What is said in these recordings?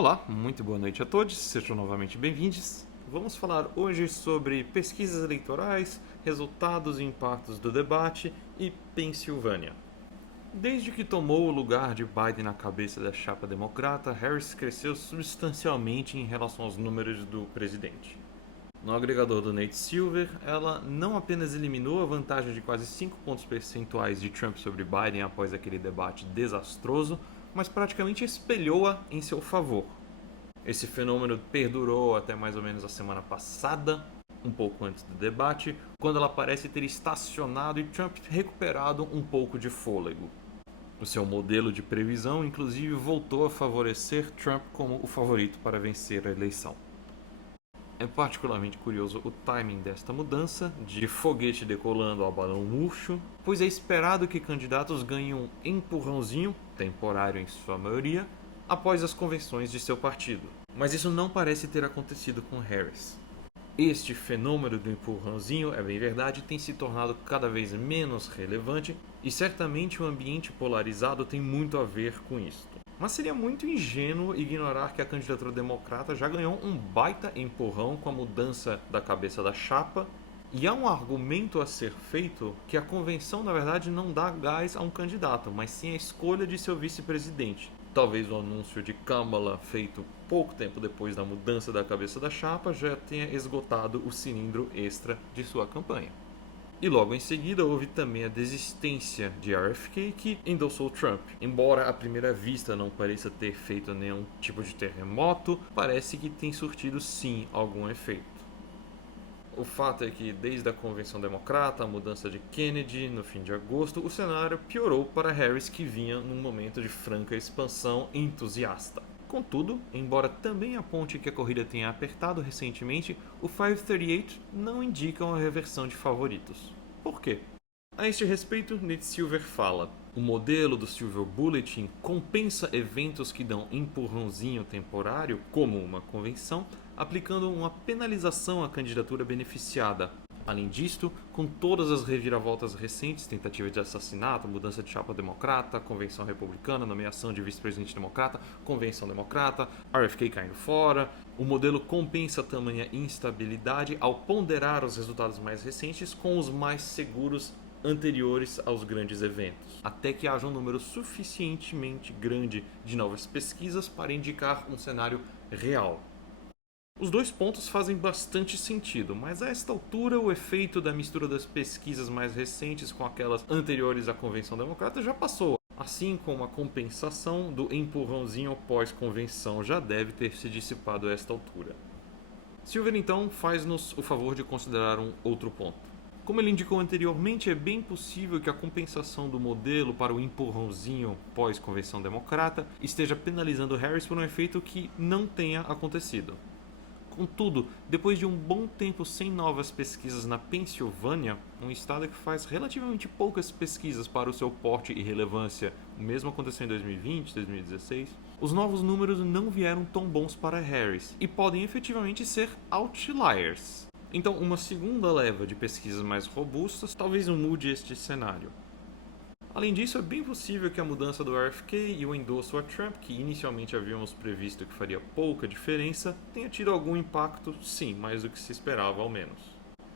Olá, muito boa noite a todos, sejam novamente bem-vindos. Vamos falar hoje sobre pesquisas eleitorais, resultados e impactos do debate e Pensilvânia. Desde que tomou o lugar de Biden na cabeça da chapa democrata, Harris cresceu substancialmente em relação aos números do presidente. No agregador do Nate Silver, ela não apenas eliminou a vantagem de quase 5 pontos percentuais de Trump sobre Biden após aquele debate desastroso, mas praticamente espelhou-a em seu favor. Esse fenômeno perdurou até mais ou menos a semana passada, um pouco antes do debate, quando ela parece ter estacionado e Trump recuperado um pouco de fôlego. O seu modelo de previsão, inclusive, voltou a favorecer Trump como o favorito para vencer a eleição. É particularmente curioso o timing desta mudança, de foguete decolando ao balão murcho, pois é esperado que candidatos ganhem um empurrãozinho, temporário em sua maioria, após as convenções de seu partido. Mas isso não parece ter acontecido com Harris. Este fenômeno do empurrãozinho, é bem verdade, tem se tornado cada vez menos relevante e certamente o ambiente polarizado tem muito a ver com isso. Mas seria muito ingênuo ignorar que a candidatura democrata já ganhou um baita empurrão com a mudança da cabeça da chapa. E há um argumento a ser feito que a convenção, na verdade, não dá gás a um candidato, mas sim a escolha de seu vice-presidente. Talvez o anúncio de Kamala, feito pouco tempo depois da mudança da cabeça da chapa, já tenha esgotado o cilindro extra de sua campanha. E logo em seguida houve também a desistência de RFK, que endossou Trump. Embora à primeira vista não pareça ter feito nenhum tipo de terremoto, parece que tem surtido sim algum efeito. O fato é que desde a convenção democrata, a mudança de Kennedy no fim de agosto, o cenário piorou para Harris, que vinha num momento de franca expansão entusiasta. Contudo, embora também aponte que a corrida tenha apertado recentemente, o 538 não indica uma reversão de favoritos. Por quê? A este respeito, Nate Silver fala: o modelo do Silver Bulletin compensa eventos que dão empurrãozinho temporário, como uma convenção, aplicando uma penalização à candidatura beneficiada. Além disto, com todas as reviravoltas recentes, tentativa de assassinato, mudança de chapa democrata, convenção republicana, nomeação de vice-presidente democrata, convenção democrata, RFK caindo fora, o modelo compensa tamanha instabilidade ao ponderar os resultados mais recentes com os mais seguros anteriores aos grandes eventos, até que haja um número suficientemente grande de novas pesquisas para indicar um cenário real. Os dois pontos fazem bastante sentido, mas a esta altura o efeito da mistura das pesquisas mais recentes com aquelas anteriores à Convenção Democrata já passou, assim como a compensação do empurrãozinho pós-convenção já deve ter se dissipado a esta altura. Silver então faz-nos o favor de considerar um outro ponto. Como ele indicou anteriormente, é bem possível que a compensação do modelo para o empurrãozinho pós-convenção democrata esteja penalizando Harris por um efeito que não tenha acontecido. Contudo, depois de um bom tempo sem novas pesquisas na Pensilvânia, um estado que faz relativamente poucas pesquisas para o seu porte e relevância, o mesmo aconteceu em 2020, 2016, os novos números não vieram tão bons para Harris e podem efetivamente ser outliers. Então, uma segunda leva de pesquisas mais robustas talvez não mude este cenário. Além disso, é bem possível que a mudança do RFK e o endosso a Trump, que inicialmente havíamos previsto que faria pouca diferença, tenha tido algum impacto, sim, mais do que se esperava ao menos.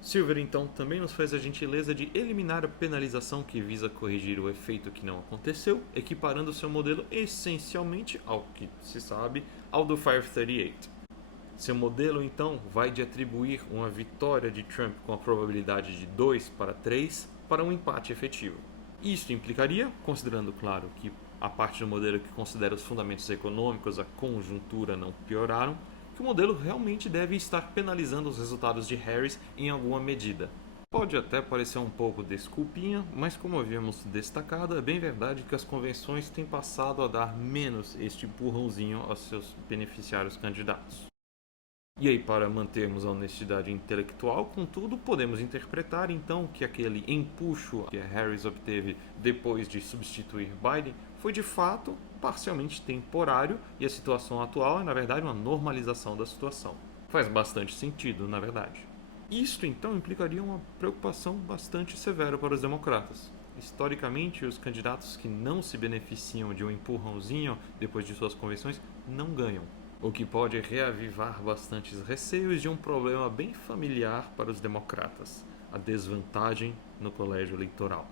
Silver então também nos faz a gentileza de eliminar a penalização que visa corrigir o efeito que não aconteceu, equiparando seu modelo essencialmente, ao que se sabe, ao do 538. Seu modelo então vai de atribuir uma vitória de Trump com a probabilidade de 2 para 3 para um empate efetivo. Isso implicaria, considerando, claro, que a parte do modelo que considera os fundamentos econômicos, a conjuntura não pioraram, que o modelo realmente deve estar penalizando os resultados de Harris em alguma medida. Pode até parecer um pouco desculpinha, mas como havíamos destacado, é bem verdade que as convenções têm passado a dar menos este empurrãozinho aos seus beneficiários candidatos. E aí, para mantermos a honestidade intelectual, contudo, podemos interpretar então que aquele empuxo que Harris obteve depois de substituir Biden foi de fato parcialmente temporário e a situação atual é, na verdade, uma normalização da situação. Faz bastante sentido, na verdade. Isto então implicaria uma preocupação bastante severa para os democratas. Historicamente, os candidatos que não se beneficiam de um empurrãozinho depois de suas convenções não ganham. o que pode reavivar bastantes receios de um problema bem familiar para os democratas: a desvantagem no colégio eleitoral.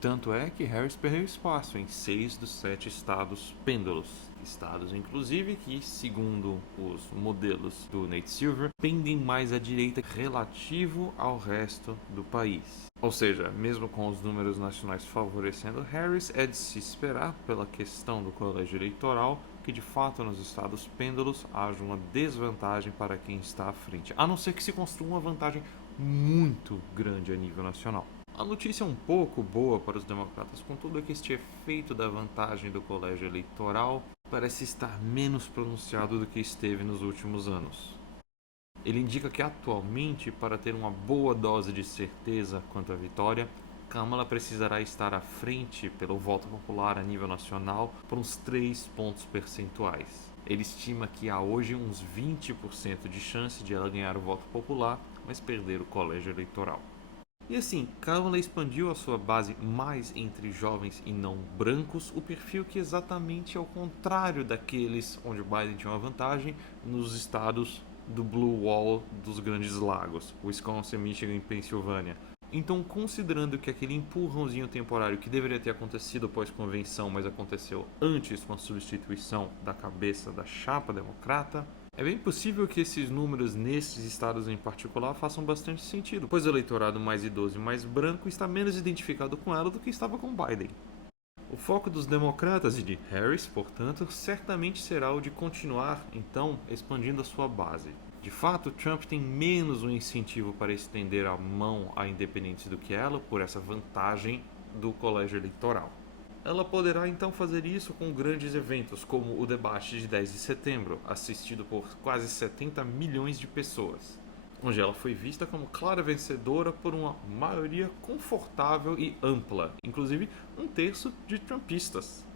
Tanto é que Harris perdeu espaço em 6 dos 7 estados pêndulos. Estados, inclusive, que, segundo os modelos do Nate Silver, pendem mais à direita relativo ao resto do país. Ou seja, mesmo com os números nacionais favorecendo Harris, é de se esperar, pela questão do colégio eleitoral, que de fato nos estados pêndulos haja uma desvantagem para quem está à frente, a não ser que se construa uma vantagem muito grande a nível nacional. A notícia um pouco boa para os democratas, contudo, é que este efeito da vantagem do colégio eleitoral parece estar menos pronunciado do que esteve nos últimos anos. Ele indica que atualmente, para ter uma boa dose de certeza quanto à vitória, Kamala precisará estar à frente pelo voto popular a nível nacional por uns 3 pontos percentuais. Ele estima que há hoje uns 20% de chance de ela ganhar o voto popular, mas perder o colégio eleitoral. E assim, Kamala expandiu a sua base mais entre jovens e não brancos, o perfil que exatamente é o contrário daqueles onde Biden tinha uma vantagem nos estados do Blue Wall dos Grandes Lagos, Wisconsin, Michigan e Pensilvânia. Então, considerando que aquele empurrãozinho temporário que deveria ter acontecido pós-convenção, mas aconteceu antes com a substituição da cabeça da chapa democrata, é bem possível que esses números nesses estados em particular façam bastante sentido, pois o eleitorado mais idoso e mais branco está menos identificado com ela do que estava com Biden. O foco dos democratas e de Harris, portanto, certamente será o de continuar, então, expandindo a sua base. De fato, Trump tem menos um incentivo para estender a mão a independentes do que ela por essa vantagem do colégio eleitoral. Ela poderá então fazer isso com grandes eventos, como o debate de 10 de setembro, assistido por quase 70 milhões de pessoas, onde ela foi vista como clara vencedora por uma maioria confortável e ampla, inclusive um terço de trumpistas.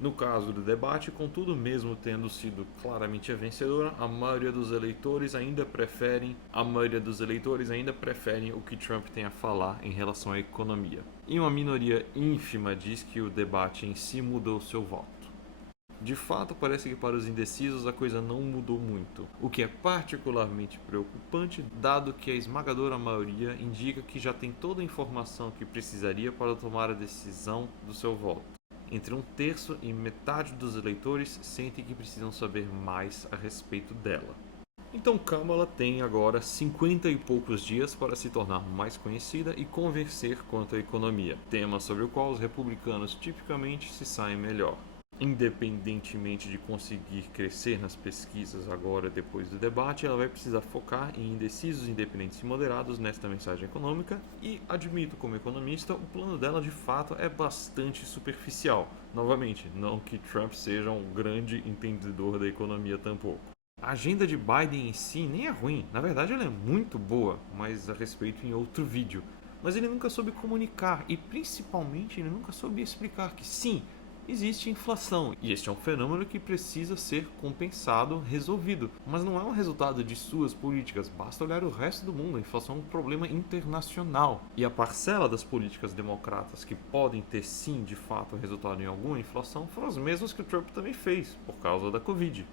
No caso do debate, contudo, mesmo tendo sido claramente a vencedora, a maioria dos eleitores ainda preferem o que Trump tem a falar em relação à economia. E uma minoria ínfima diz que o debate em si mudou seu voto. De fato, parece que para os indecisos a coisa não mudou muito, o que é particularmente preocupante, dado que a esmagadora maioria indica que já tem toda a informação que precisaria para tomar a decisão do seu voto. Entre um terço e metade dos eleitores sentem que precisam saber mais a respeito dela. Então Kamala tem agora 50 e poucos dias para se tornar mais conhecida e convencer quanto à economia, tema sobre o qual os republicanos tipicamente se saem melhor. Independentemente de conseguir crescer nas pesquisas agora depois do debate, ela vai precisar focar em indecisos, independentes e moderados nesta mensagem econômica e, admito como economista, o plano dela de fato é bastante superficial. Novamente, não que Trump seja um grande entendedor da economia tampouco. A agenda de Biden em si nem é ruim, na verdade ela é muito boa, mas a respeito em outro vídeo. Mas ele nunca soube comunicar e principalmente ele nunca soube explicar que sim, existe inflação, e este é um fenômeno que precisa ser compensado, resolvido, mas não é um resultado de suas políticas, basta olhar o resto do mundo. A inflação é um problema internacional, e a parcela das políticas democratas que podem ter sim, de fato, resultado em alguma inflação foram as mesmas que o Trump também fez, por causa da Covid.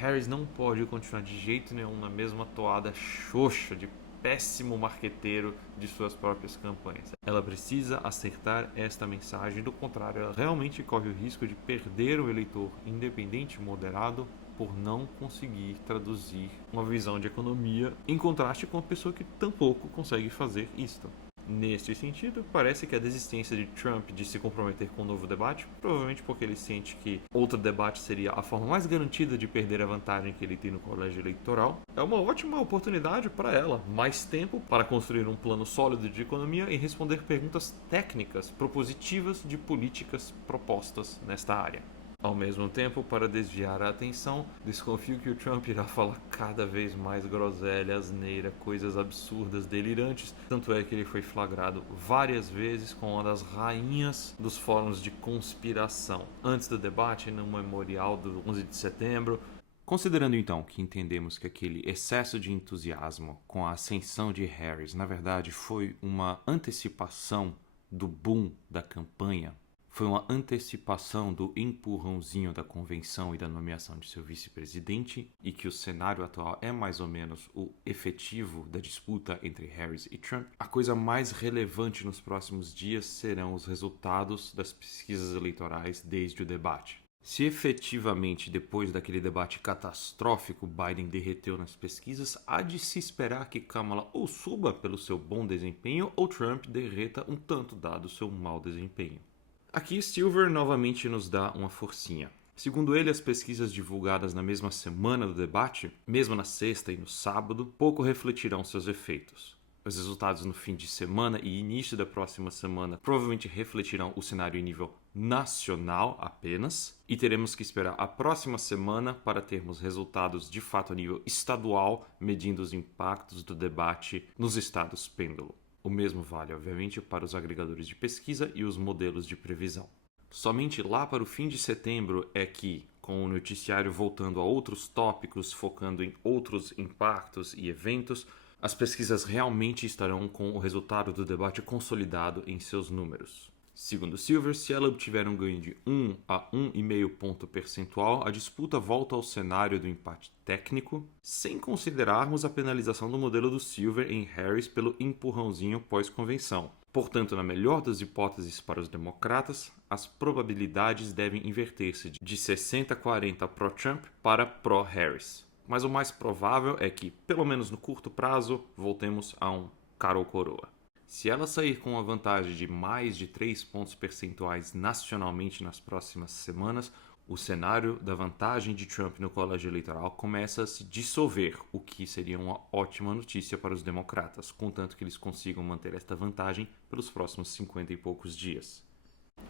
Harris não pode continuar de jeito nenhum na mesma toada xoxa de péssimo marqueteiro de suas próprias campanhas. Ela precisa acertar esta mensagem, do contrário, ela realmente corre o risco de perder o eleitor independente e moderado por não conseguir traduzir uma visão de economia em contraste com uma pessoa que tampouco consegue fazer isto. Neste sentido, parece que a desistência de Trump de se comprometer com um novo debate, provavelmente porque ele sente que outro debate seria a forma mais garantida de perder a vantagem que ele tem no colégio eleitoral, é uma ótima oportunidade para ela. Mais tempo para construir um plano sólido de economia e responder perguntas técnicas, propositivas de políticas propostas nesta área. Ao mesmo tempo, para desviar a atenção, desconfio que o Trump irá falar cada vez mais groselha, asneira, coisas absurdas, delirantes. Tanto é que ele foi flagrado várias vezes com uma das rainhas dos fóruns de conspiração. Antes do debate, no memorial do 11 de setembro. Considerando então que entendemos que aquele excesso de entusiasmo com a ascensão de Harris, na verdade, foi uma antecipação do boom da campanha, foi uma antecipação do empurrãozinho da convenção e da nomeação de seu vice-presidente, e que o cenário atual é mais ou menos o efetivo da disputa entre Harris e Trump, a coisa mais relevante nos próximos dias serão os resultados das pesquisas eleitorais desde o debate. Se efetivamente, depois daquele debate catastrófico, Biden derreteu nas pesquisas, há de se esperar que Kamala ou suba pelo seu bom desempenho ou Trump derreta um tanto dado seu mau desempenho. Aqui Silver novamente nos dá uma forcinha. Segundo ele, as pesquisas divulgadas na mesma semana do debate, mesmo na sexta e no sábado, pouco refletirão seus efeitos. Os resultados no fim de semana e início da próxima semana provavelmente refletirão o cenário em nível nacional apenas, e teremos que esperar a próxima semana para termos resultados de fato a nível estadual, medindo os impactos do debate nos estados pêndulo. O mesmo vale, obviamente, para os agregadores de pesquisa e os modelos de previsão. Somente lá para o fim de setembro é que, com o noticiário voltando a outros tópicos, focando em outros impactos e eventos, as pesquisas realmente estarão com o resultado do debate consolidado em seus números. Segundo Silver, se ela obtiver um ganho de 1 a 1,5 ponto percentual, a disputa volta ao cenário do empate técnico, sem considerarmos a penalização do modelo do Silver em Harris pelo empurrãozinho pós-convenção. Portanto, na melhor das hipóteses para os democratas, as probabilidades devem inverter-se de 60-40 pró-Trump para pró-Harris. Mas o mais provável é que, pelo menos no curto prazo, voltemos a um cara ou coroa. Se ela sair com uma vantagem de mais de 3 pontos percentuais nacionalmente nas próximas semanas, o cenário da vantagem de Trump no colégio eleitoral começa a se dissolver, o que seria uma ótima notícia para os democratas, contanto que eles consigam manter esta vantagem pelos próximos 50 e poucos dias.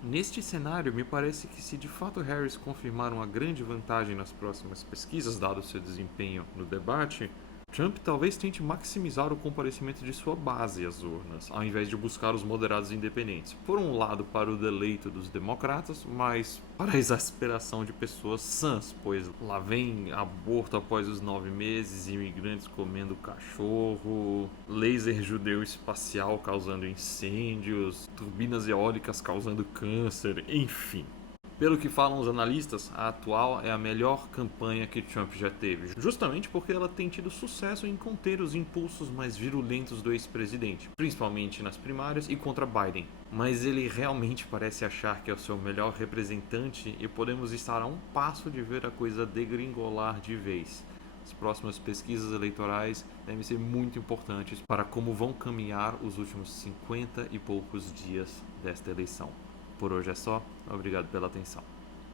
Neste cenário, me parece que se de fato Harris confirmar uma grande vantagem nas próximas pesquisas, dado seu desempenho no debate, Trump talvez tente maximizar o comparecimento de sua base às urnas, ao invés de buscar os moderados independentes. Por um lado, para o deleito dos democratas, mas para a exasperação de pessoas sãs, pois lá vem aborto após os 9 meses, imigrantes comendo cachorro, laser judeu espacial causando incêndios, turbinas eólicas causando câncer, enfim. Pelo que falam os analistas, a atual é a melhor campanha que Trump já teve, justamente porque ela tem tido sucesso em conter os impulsos mais virulentos do ex-presidente, principalmente nas primárias e contra Biden. Mas ele realmente parece achar que é o seu melhor representante e podemos estar a um passo de ver a coisa degringolar de vez. As próximas pesquisas eleitorais devem ser muito importantes para como vão caminhar os últimos 50 e poucos dias desta eleição. Por hoje é só. Obrigado pela atenção.